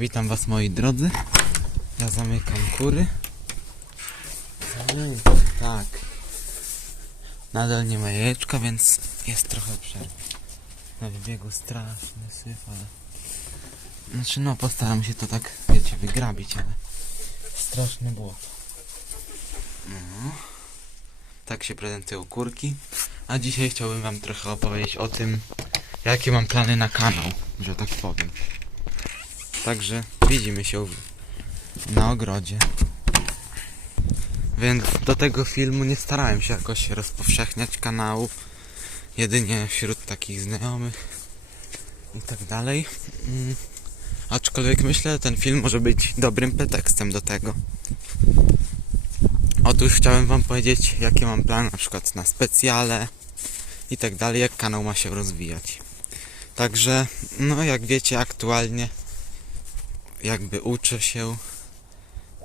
Witam was moi drodzy. Ja zamykam kury. Tak. Nadal nie ma jajeczka, więc jest trochę przerwy. Na wybiegu straszny syf, ale... Znaczy no, postaram się to tak, wiecie, wygrabić, ale... Straszne błoto. No. Tak się prezentują kurki. A dzisiaj chciałbym wam trochę opowiedzieć o tym, jakie mam plany na kanał, że tak powiem. Także widzimy się na ogrodzie. Więc do tego filmu nie starałem się jakoś rozpowszechniać kanału. Jedynie wśród takich znajomych i tak dalej. Mm. Aczkolwiek myślę, że ten film może być dobrym pretekstem do tego. Otóż chciałem wam powiedzieć, jakie mam plany na przykład na specjale i tak dalej, jak kanał ma się rozwijać. Także, no jak wiecie, aktualnie jakby uczę się.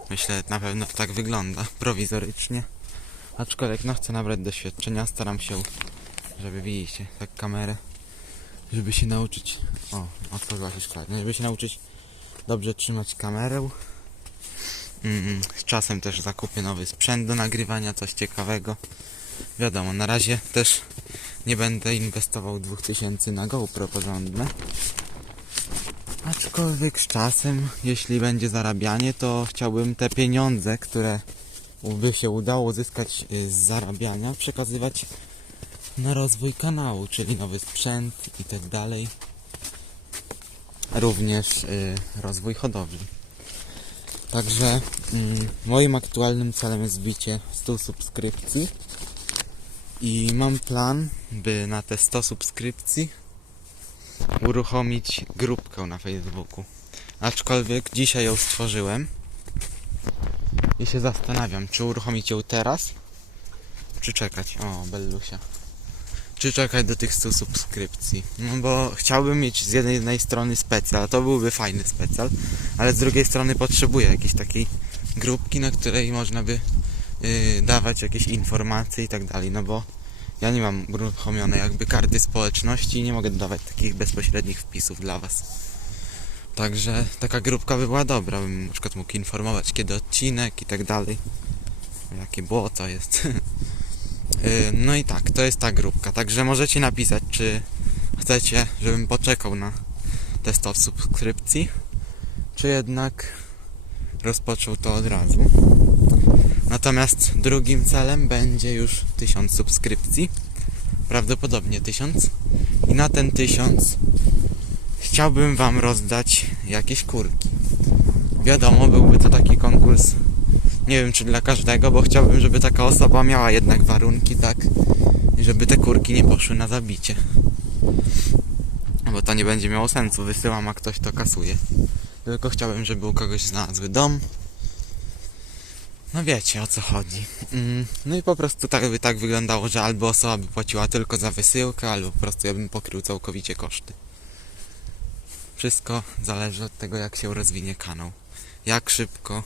Myślę, na pewno to tak wygląda, prowizorycznie. Aczkolwiek no chcę nabrać doświadczenia, staram się, żeby widzicie, tak kamerę, żeby się nauczyć, o, otworzyła się szklarnia, żeby się nauczyć dobrze trzymać kamerę. Z czasem też zakupię nowy sprzęt do nagrywania, coś ciekawego. Wiadomo, na razie też nie będę inwestował 2000 na GoPro porządne. Aczkolwiek z czasem, jeśli będzie zarabianie, to chciałbym te pieniądze, które by się udało uzyskać y, z zarabiania, przekazywać na rozwój kanału, czyli nowy sprzęt i tak dalej. Również y, rozwój hodowli. Także mm, moim aktualnym celem jest wbicie 100 subskrypcji i mam plan, by na te 100 subskrypcji uruchomić grupkę na Facebooku. Aczkolwiek dzisiaj ją stworzyłem i się zastanawiam, czy uruchomić ją teraz, czy czekać. O, Bellusia. Czy czekać do tych 100 subskrypcji. No bo chciałbym mieć z jednej, strony specjal, to byłby fajny specjal, ale z drugiej strony potrzebuję jakiejś takiej grupki, na której można by yy, dawać jakieś informacje i tak dalej, no bo ja nie mam uruchomione jakby karty społeczności i nie mogę dodawać takich bezpośrednich wpisów dla Was. Także taka grupka by była dobra, bym na przykład mógł informować kiedy odcinek i tak dalej. Jakie błoto jest. Yy, no i tak, to jest ta grupka. Także możecie napisać, czy chcecie, żebym poczekał na te 100 subskrypcji, czy jednak rozpoczął to od razu. Natomiast drugim celem będzie już 1000 subskrypcji. Prawdopodobnie 1000. I na ten 1000 chciałbym Wam rozdać jakieś kurki. Wiadomo, byłby to taki konkurs. Nie wiem, czy dla każdego, bo chciałbym, żeby taka osoba miała jednak warunki, tak? I żeby te kurki nie poszły na zabicie. Bo to nie będzie miało sensu. Wysyłam, a ktoś to kasuje. Tylko chciałbym, żeby u kogoś znalazły dom, no wiecie o co chodzi. Mm, No i po prostu tak by tak wyglądało, że albo osoba by płaciła tylko za wysyłkę, albo po prostu ja bym pokrył całkowicie koszty. Wszystko zależy od tego, jak się rozwinie kanał. Jak szybko.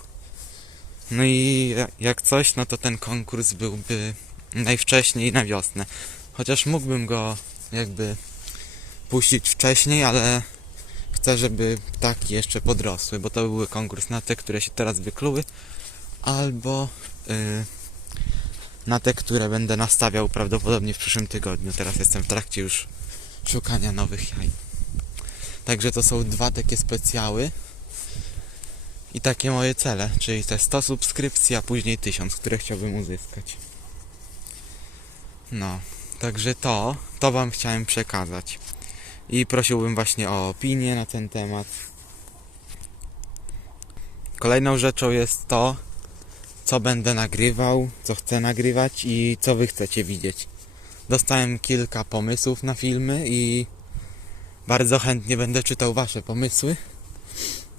No i jak coś, no to ten konkurs byłby najwcześniej na wiosnę. Chociaż mógłbym go jakby puścić wcześniej, ale chcę, żeby ptaki jeszcze podrosły, bo to byłby konkurs na te, które się teraz wykluły, albo y, na te, które będę nastawiał prawdopodobnie w przyszłym tygodniu. Teraz jestem w trakcie już szukania nowych jaj. Także to są dwa takie specjały i takie moje cele, czyli te 100 subskrypcji, a później 1000, które chciałbym uzyskać. No, także to, to wam chciałem przekazać. I prosiłbym właśnie o opinię na ten temat. Kolejną rzeczą jest to, co będę nagrywał, co chcę nagrywać i co wy chcecie widzieć. Dostałem kilka pomysłów na filmy i bardzo chętnie będę czytał wasze pomysły,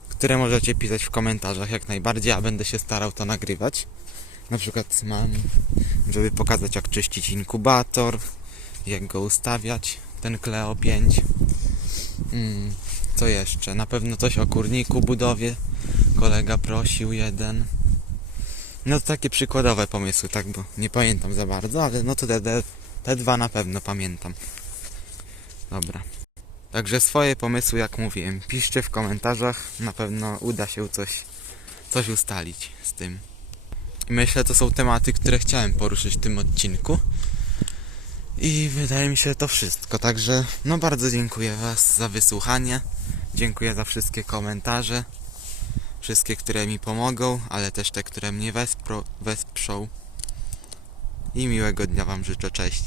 które możecie pisać w komentarzach jak najbardziej, a będę się starał to nagrywać. Na przykład mam, żeby pokazać jak czyścić inkubator, jak go ustawiać, ten Kleo 5. Mm, co jeszcze? Na pewno coś o kurniku, budowie. Kolega prosił jeden. No to takie przykładowe pomysły, tak, bo nie pamiętam za bardzo, ale no to te, te, dwa na pewno pamiętam. Dobra. Także swoje pomysły, jak mówiłem, piszcie w komentarzach. Na pewno uda się coś, coś ustalić z tym. Myślę, to są tematy, które chciałem poruszyć w tym odcinku. I wydaje mi się to wszystko. Także no bardzo dziękuję Was za wysłuchanie. Dziękuję za wszystkie komentarze. Wszystkie, które mi pomogą, ale też te, które mnie wespro, wesprzą. I miłego dnia Wam życzę. Cześć.